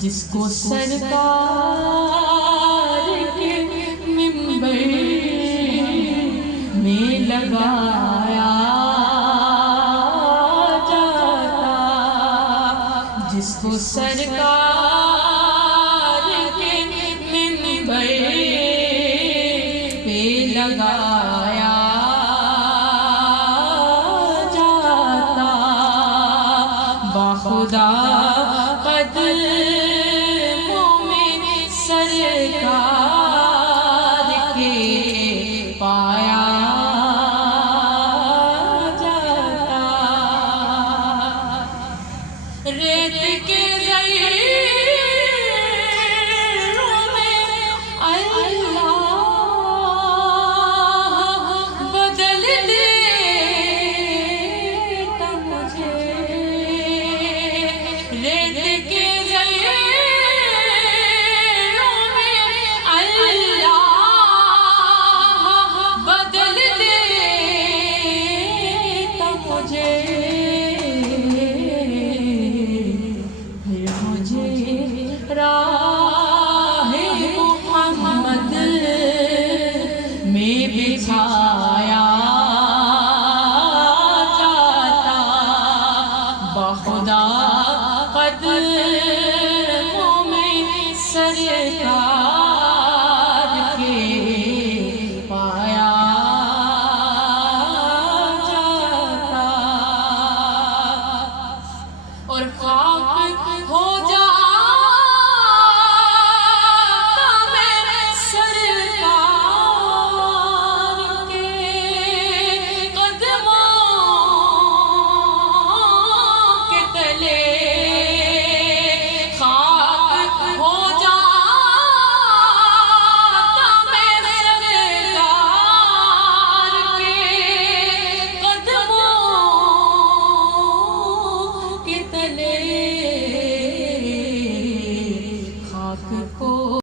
جس کو سرکار کے منبر میں لگایا جاتا، جس کو سرکار کے منبر پہ لگایا جاتا، باخدا قدموں میں سرکار کے پایا جاتا، ریت کے ذروں میں اللہ بدل دیتا مجھے، ریت کے ذروں میں اللہ بدل دیتا مجھے، پھر مجھے راہ محمد میں بچھایا جاتا، باخدا قدموں